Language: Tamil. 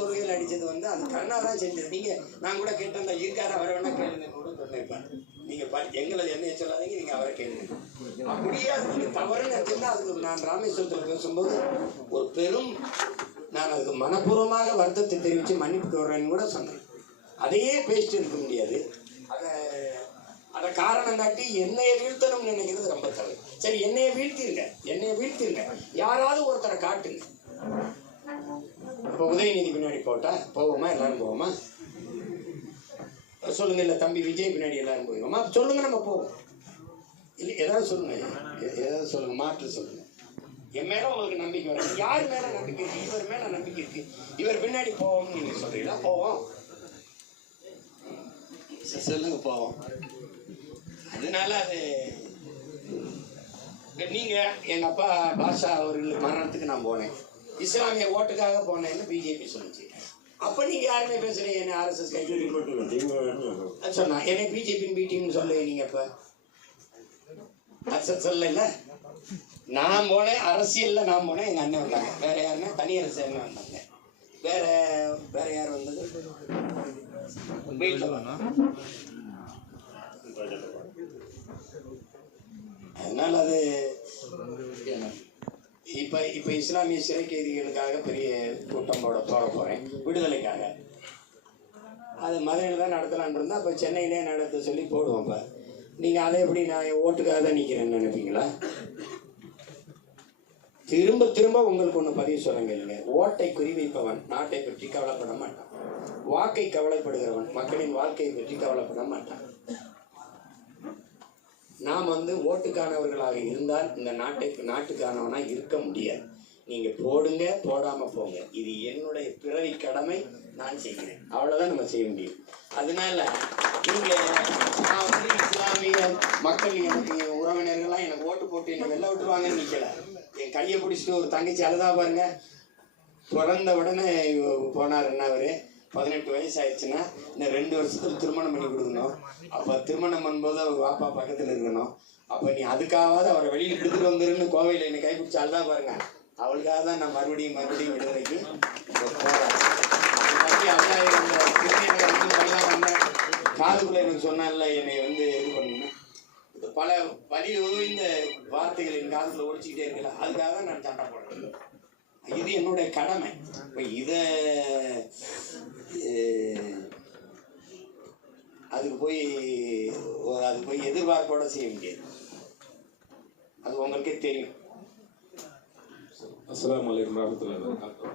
தொழுகையில் அடித்தது வந்து அது கண்ணா தான் செஞ்சது. நீங்கள் நான் கூட கேட்டேன், இருக்காரு அவரை வேணா கேளுங்க கூட சொன்னேன். நீங்கள் எங்களை என்னைய சொல்லாதீங்க, நீங்கள் அவரை கேளுங்க. அப்படியே அது நீங்கள் தவறுன்னு நினச்சிருந்தா அதுக்கு நான் ராமேஸ்வரத்தில் பேசும்போது ஒரு பெரும் நான் அதுக்கு மனப்பூர்வமாக வருத்தத்தை தெரிவித்து மன்னிப்பு வர்றேன்னு கூட சொன்னேன். அதையே பேசிட்டு இருக்க முடியாது. அதை காரணம் காட்டி என்னையை வீழ்த்தணும்னு நினைக்கிறது ரொம்ப தவறு. சரி, என்னையை வீழ்த்திருங்க, யாராவது ஒருத்தரை காட்டுங்க. இப்போ உதயநிதி பின்னாடி போட்டா போவோமா? எல்லாரும் போவோமா? சொல்லுங்க. இல்லை தம்பி விஜய் பின்னாடி எல்லாரும் போவோமா? சொல்லுங்க, நம்ம போவோம். இல்லை ஏதாவது சொல்லுங்க, மாற்று சொல்லுங்க. என் மேல உங்களுக்கு நம்பிக்கை வரும். யார் மேல நம்பிக்கை இருக்கு? இவர் மேல நம்பிக்கை இருக்கு. இவர் பின்னாடி போவோம்னு நீங்க சொல்றீங்களா? போவோம், சொல்லுங்க, போவோம். அதனால அது நீங்க எங்க அப்பா பாஷா அவர்கள் மரணத்துக்கு நான் போனேன், இஸ்லாமிய ஓட்டுக்காக போனேன்னு பிஜேபி சொல்லிச்சு. அப்ப நீங்க யாருமே பேசுறீங்க, என்ன ஆர்எஸ்எஸ் கைது சொன்னா என்னை பிஜேபின்னு பிடிஎம்னு சொல்ல. நீங்க இப்ப அரசு சொல்லல. நான் போனேன், அரசியல்ல நான் போனேன், எங்க அண்ணன் வந்தாங்க. வேற யாருன்னா தனியரசு அண்ணன் வந்தாங்க. வேற யார் வந்தது? அதனால அது இப்ப இஸ்லாமிய சிறை கைதிகளுக்காக பெரிய கூட்டம் போட போறேன், விடுதலைக்காக. அது மதுரையில் தான் நடத்தலான் இருந்தா அப்ப சென்னையிலே நடத்த சொல்லி போடுவோம். இப்ப நீங்க அதை எப்படி நான் ஓட்டுக்காக தான் நிக்கிறேன்னு நினைப்பீங்களா? திரும்ப திரும்ப உங்களுக்கு ஒன்று பதிவு சொல்லுங்க. இல்லைங்க, ஓட்டை குறிவைப்பவன் நாட்டை பற்றி கவலைப்பட மாட்டான். வாக்கை கவலைப்படுகிறவன் மக்களின் வாழ்க்கையை பற்றி கவலைப்பட மாட்டான். நாம் ஓட்டுக்கானவர்களாக இருந்தால் இந்த நாட்டுக்கானவனாக இருக்க முடியாது. நீங்க போடுங்க, போடாம போங்க, இது என்னுடைய பிறவி கடமை, நான் செய்கிறேன், அவ்வளவுதான் நம்ம செய்ய முடியும். அதனால நீங்க நான் இஸ்லாமிய மக்கள் எனக்கு உறவினர்கள்லாம் எனக்கு ஓட்டு போட்டு என்ன வெளில விட்டுருவாங்கன்னு நிக்கல. என் கையை பிடிச்சிட்டு ஒரு தங்கச்சி அழுதா பாருங்க. பிறந்த உடனே போனாருன்னா அவரு 18 வயசு ஆயிடுச்சுன்னா இன்னும் 2 வருஷத்துல திருமணம் பண்ணி கொடுக்கணும். அப்ப திருமணம் பண்ணும்போது அவர் வாப்பா பக்கத்துல இருக்கணும். அப்ப நீ அதுக்காவது அவரை வெளியில் எடுத்துட்டு வந்துருன்னு கோவையில என்னை கைப்பிடிச்சு அழுதா பாருங்க. அவளுக்காக தான் நான் மறுபடியும் விடுதலைக்கு போறேன். காதுக்குள்ள எனக்கு சொன்னால என்னை இது பண்ணணும். பல வலி இந்த வார்த்தைகள் என் காதுக்குள்ள ஒடிச்சுக்கிட்டே இருக்கல. அதுக்காக தான் நான் சண்டை போடுறேன். இது என்னுடைய கடமை. இப்ப அதுக்கு போய் எதிர்பார்ப்போட செய்ய முடியாது. அது உங்களுக்கே தெரியும். அஸ்ஸலாமு அலைக்கும் வரஹ்மத்துல்லாஹி வபரகாத்துஹு.